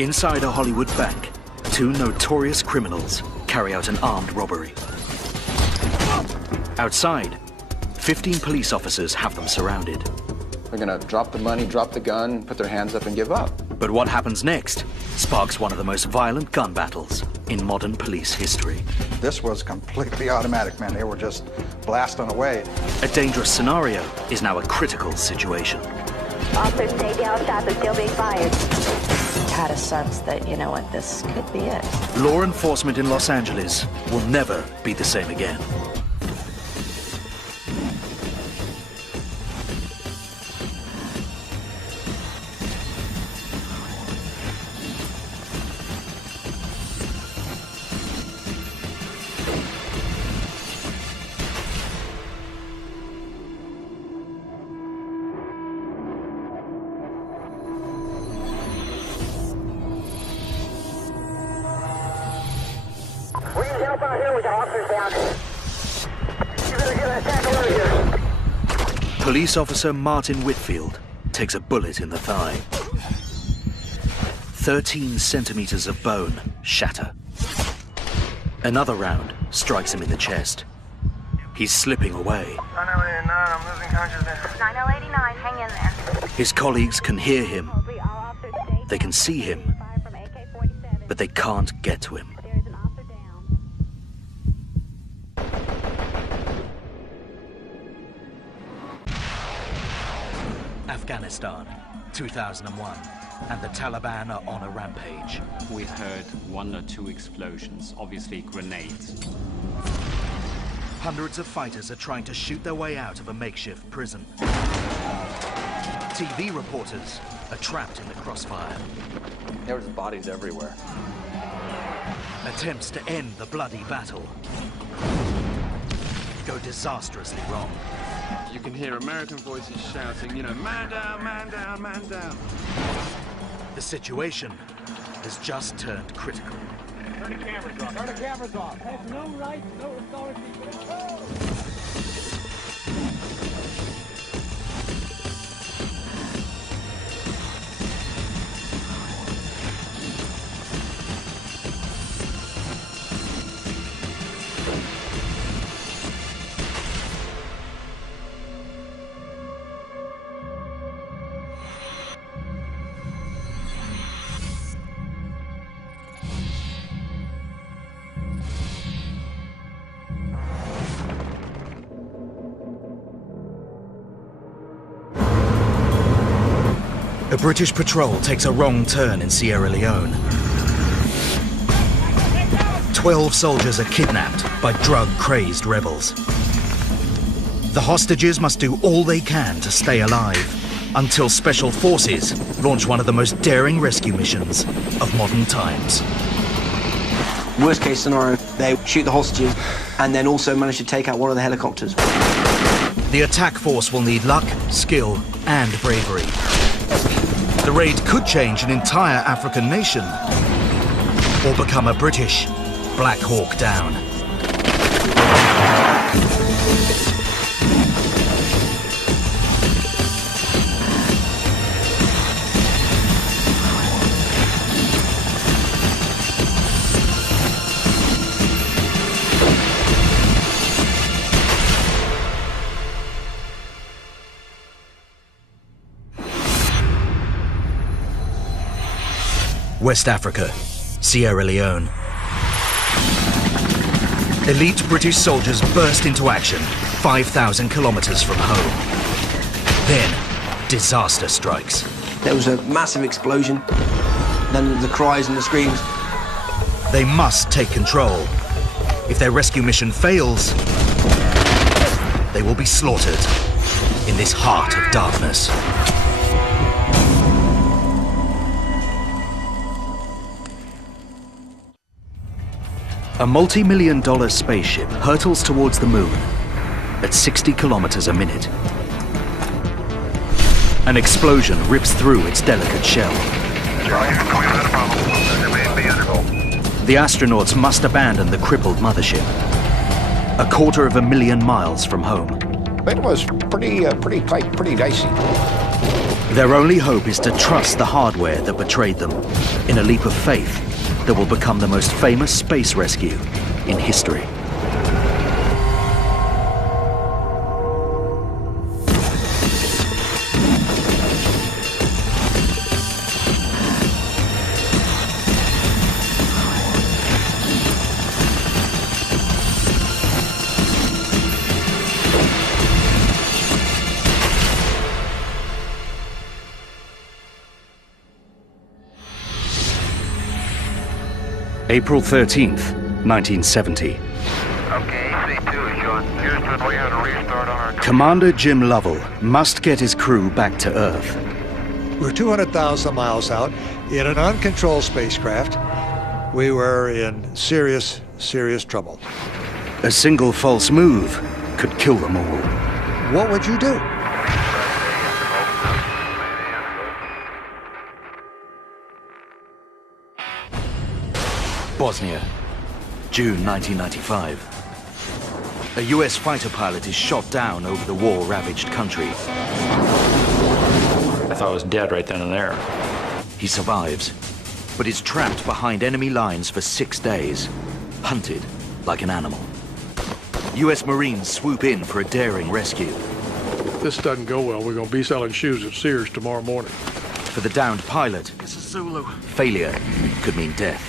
Inside a Hollywood bank, two notorious criminals carry out an armed robbery. Outside, 15 police officers have them surrounded. They're gonna drop the money, drop the gun, put their hands up and give up. But what happens next sparks one of the most violent gun battles in modern police history. This was completely automatic, man. They were just blasting away. A dangerous scenario is now a critical situation. Officers stay down, shots are still being fired. Had a sense that, you know what, this could be it. Law enforcement in Los Angeles will never be the same again. We need help out here with the officers down. You're gonna get an attack alert here. Police officer Martin Whitfield takes a bullet in the thigh. 13 centimeters of bone shatter. Another round strikes him in the chest. He's slipping away. 9089, I'm losing consciousness. 9089, hang in there. His colleagues can hear him. They can see him, but they can't get to him. There's an officer down. Afghanistan, 2001, and the Taliban are on a rampage. We heard 1 or 2 explosions, obviously grenades. Hundreds of fighters are trying to shoot their way out of a makeshift prison. TV reporters are trapped in the crossfire. There was bodies everywhere. Attempts to end the bloody battle go disastrously wrong. You can hear American voices shouting, you know, man down, man down, man down. The situation has just turned critical. Turn the cameras off. Turn the cameras off. Has no right, no authority. A British patrol takes a wrong turn in Sierra Leone. 12 soldiers are kidnapped by drug-crazed rebels. The hostages must do all they can to stay alive until special forces launch one of the most daring rescue missions of modern times. Worst case scenario, they shoot the hostages and then also manage to take out one of the helicopters. The attack force will need luck, skill, and bravery. The raid could change an entire African nation or become a British Black Hawk Down. West Africa, Sierra Leone. Elite British soldiers burst into action 5,000 kilometers from home. Then, disaster strikes. There was a massive explosion, then the cries and the screams. They must take control. If their rescue mission fails, they will be slaughtered in this heart of darkness. A multi-million-dollar spaceship hurtles towards the moon at 60 kilometers a minute. An explosion rips through its delicate shell. The astronauts must abandon the crippled mothership, 250,000 miles from home. It was pretty tight, pretty dicey. Their only hope is to trust the hardware that betrayed them, in a leap of faith that will become the most famous space rescue in history. April 13th, 1970. Commander Jim Lovell must get his crew back to Earth. We're 200,000 miles out in an uncontrolled spacecraft. We were in serious, serious trouble. A single false move could kill them all. What would you do? Bosnia, June 1995. A US fighter pilot is shot down over the war-ravaged country. I thought I was dead right then and there. He survives, but is trapped behind enemy lines for 6 days, hunted like an animal. US Marines swoop in for a daring rescue. If this doesn't go well, we're going to be selling shoes at Sears tomorrow morning. For the downed pilot, failure could mean death.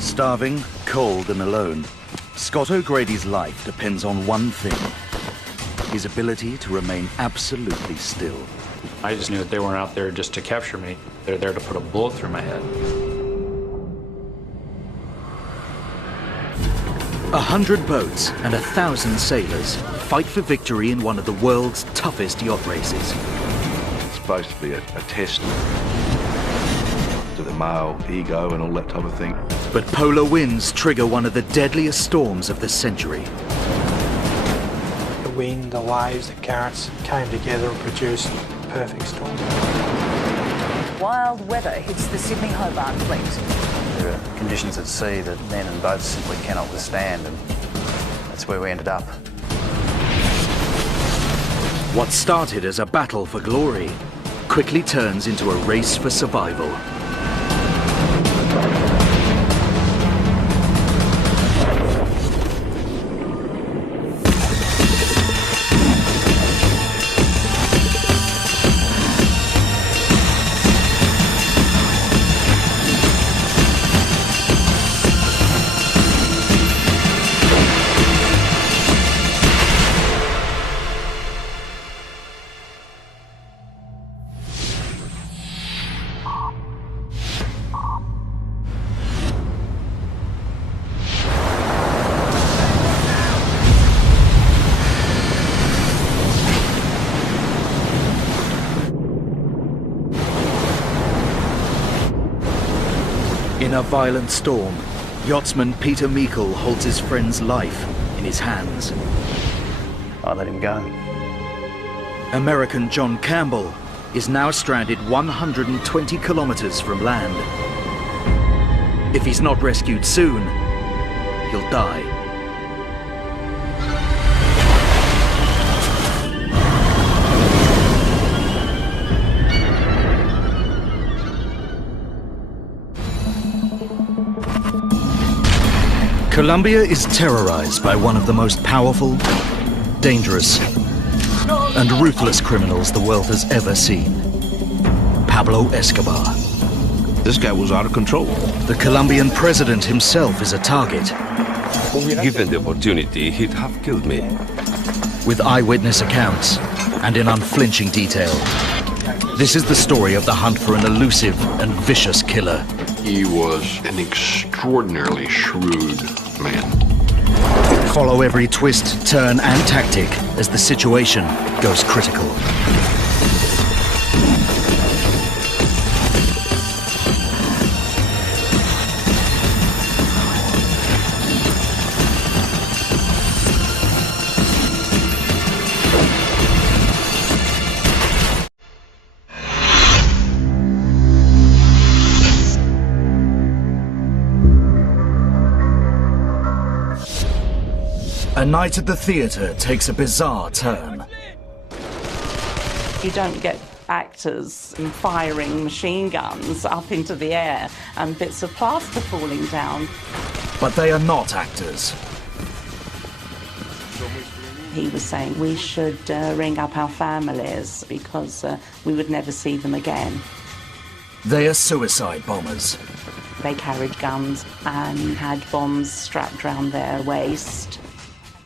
Starving, cold and alone, Scott O'Grady's life depends on one thing: his ability to remain absolutely still. I just knew that they weren't out there just to capture me. They're there to put a bullet through my head. 100 boats and 1,000 sailors fight for victory in one of the world's toughest yacht races. It's supposed to be a test to the male ego and all that type of thing. But polar winds trigger one of the deadliest storms of the century. The wind, the waves, the currents came together and produced a perfect storm. Wild weather hits the Sydney-Hobart fleet. There are conditions at sea that men and boats simply cannot withstand, and that's where we ended up. What started as a battle for glory quickly turns into a race for survival. In a violent storm, yachtsman Peter Meikle holds his friend's life in his hands. I let him go. American John Campbell is now stranded 120 kilometers from land. If he's not rescued soon, he'll die. Colombia is terrorized by one of the most powerful, dangerous, and ruthless criminals the world has ever seen: Pablo Escobar. This guy was out of control. The Colombian president himself is a target. Given the opportunity, he'd have killed me. With eyewitness accounts and in unflinching detail, this is the story of the hunt for an elusive and vicious killer. He was an extraordinarily shrewd man. Follow every twist, turn, and tactic as the situation goes critical. A night at the theatre takes a bizarre turn. You don't get actors firing machine guns up into the air and bits of plaster falling down. But they are not actors. He was saying we should ring up our families because we would never see them again. They are suicide bombers. They carried guns and had bombs strapped round their waist.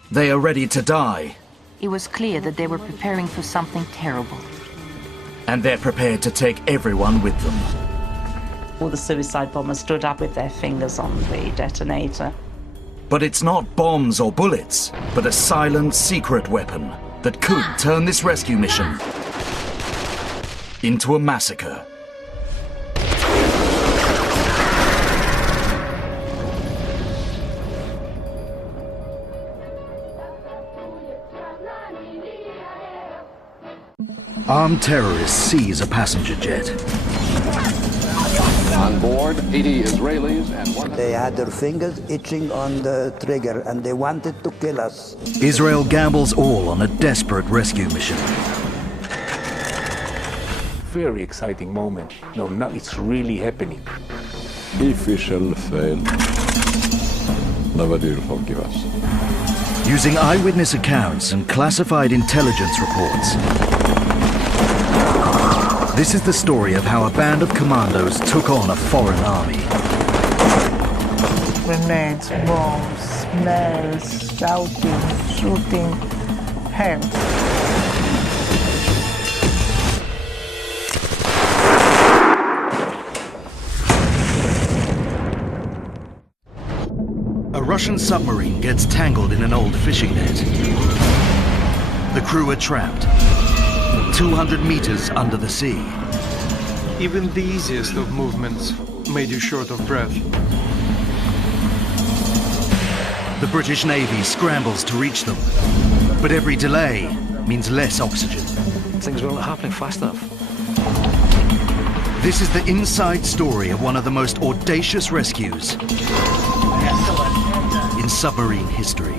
They are ready to die. It was clear that they were preparing for something terrible. And they're prepared to take everyone with them. All the suicide bombers stood up with their fingers on the detonator. But it's not bombs or bullets, but a silent, secret weapon that could turn this rescue mission into a massacre. Armed terrorists seize a passenger jet. On board, 80 Israelis and one... They had their fingers itching on the trigger and they wanted to kill us. Israel gambles all on a desperate rescue mission. Very exciting moment. No, it's really happening. If we shall fail, nobody will forgive us. Using eyewitness accounts and classified intelligence reports, this is the story of how a band of commandos took on a foreign army. Grenades, bombs, smells, shouting, shooting, help. A Russian submarine gets tangled in an old fishing net. The crew are trapped 200 meters under the sea. Even the easiest of movements made you short of breath. The British Navy scrambles to reach them, but every delay means less oxygen. Things were not happening fast enough. This is the inside story of one of the most audacious rescues in submarine history.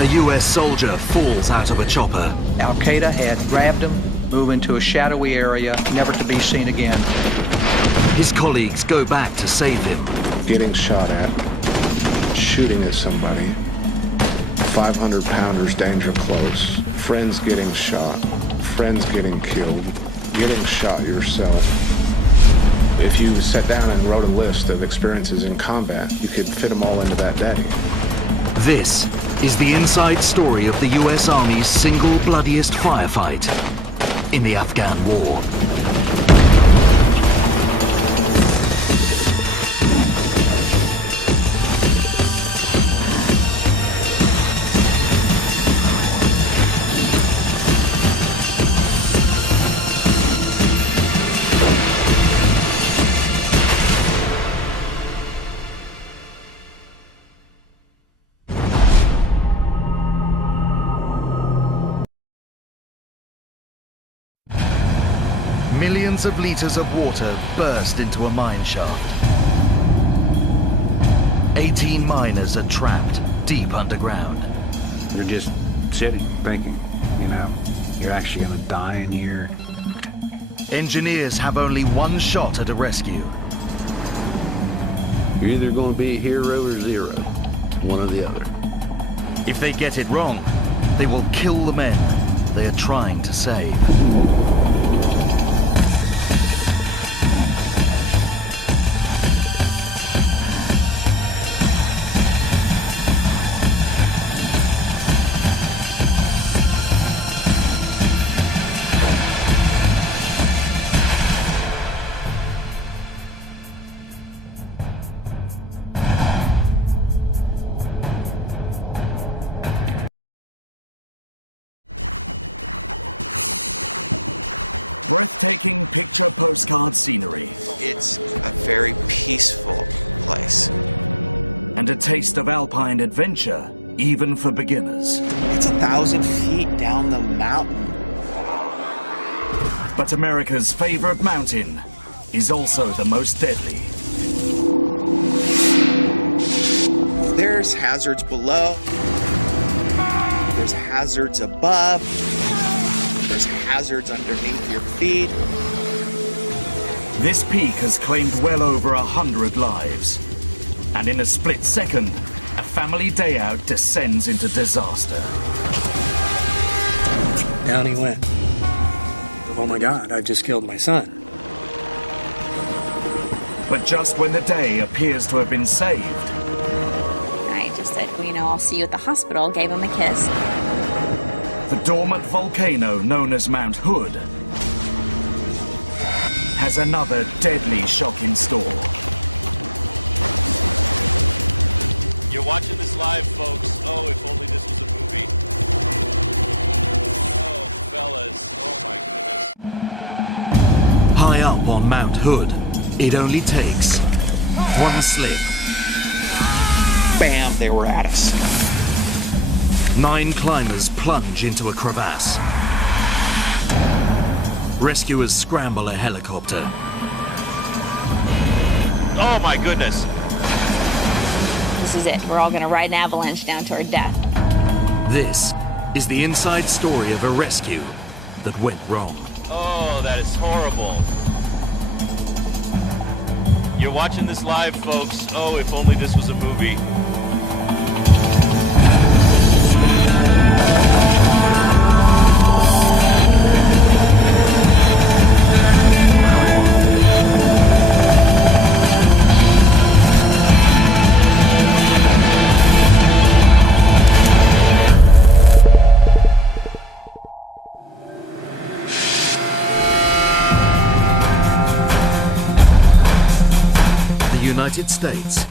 A US soldier falls out of a chopper. Al-Qaeda had grabbed him, moved into a shadowy area, never to be seen again. His colleagues go back to save him. Getting shot at, shooting at somebody, 500-pounders danger close, friends getting shot, friends getting killed, getting shot yourself. If you sat down and wrote a list of experiences in combat, you could fit them all into that day. This is the inside story of the US Army's single bloodiest firefight in the Afghan War. Millions of liters of water burst into a mine shaft. 18 miners are trapped deep underground. You're just sitting, thinking, you know, you're actually gonna die in here. Engineers have only one shot at a rescue. You're either going to be a hero or zero, one or the other. If they get it wrong, they will kill the men they are trying to save. Breathtaking picture postcard scenery. It's a very peaceful place. And a taste of alpine adventure, even for beginners. It's 1,000 feet down the mountain. But America's favorite mountain is also the most deadly. There's hazards below. There's hazards above. There's hazards underneath your feet. This peak has claimed well over 100 lives. And in a split second, a family day out descends into disaster. Down he went. Oh my God, I just killed my son. But just when the day appears to have been saved, I just said, well, you know, I'll see you at the hospital, gave him a kiss. the dormant volcano known as Mount Hood has another deadly shock in store. You're watching this live, folks. Oh, if only this was a movie. Oh, fellas. Oh, my goodness. High up on Mount Hood, it only takes one slip. Bam, they were at us. 9 climbers plunge into a crevasse. Rescuers scramble a helicopter. Oh, my goodness. This is it. We're all going to ride an avalanche down to our death. This is the inside story of a rescue that went wrong. Oh, that is horrible. You're watching this live, folks. Oh, if only this was a movie. United States